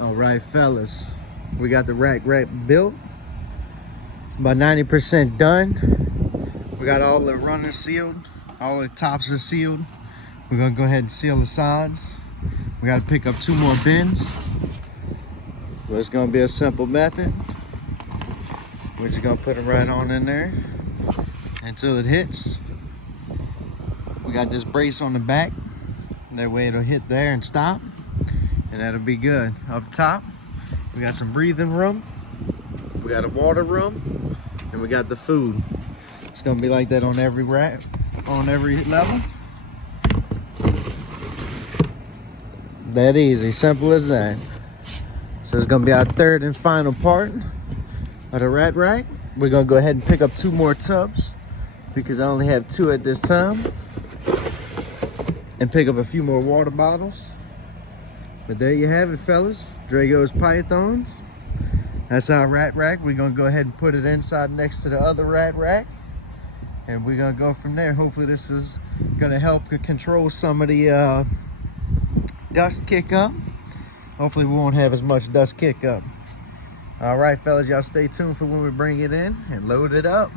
All right, fellas, we got the rack built. About 90% done. We got all the runners sealed. All the tops are sealed. We're gonna go ahead and seal the sides. We gotta pick up 2 more bins. But it's gonna be a simple method. We're just gonna put it right on in there until it hits. We got this brace on the back. That way it'll hit there and stop. And that'll be good. Up top, we got some breathing room. We got a water room. And we got the food. It's gonna be like that on every rack, on every level. That easy, simple as that. So it's gonna be our 3rd and final part of the rat rack. We're gonna go ahead and pick up 2 more tubs because I only have 2 at this time. And pick up a few more water bottles. But there you have it, fellas. Drago's Pythons. That's our rat rack. We're gonna go ahead and put it inside next to the other rat rack. And we're gonna go from there. Hopefully this is gonna help control some of the dust kick up. Hopefully we won't have as much dust kick up. All right, fellas, y'all stay tuned for when we bring it in and load it up.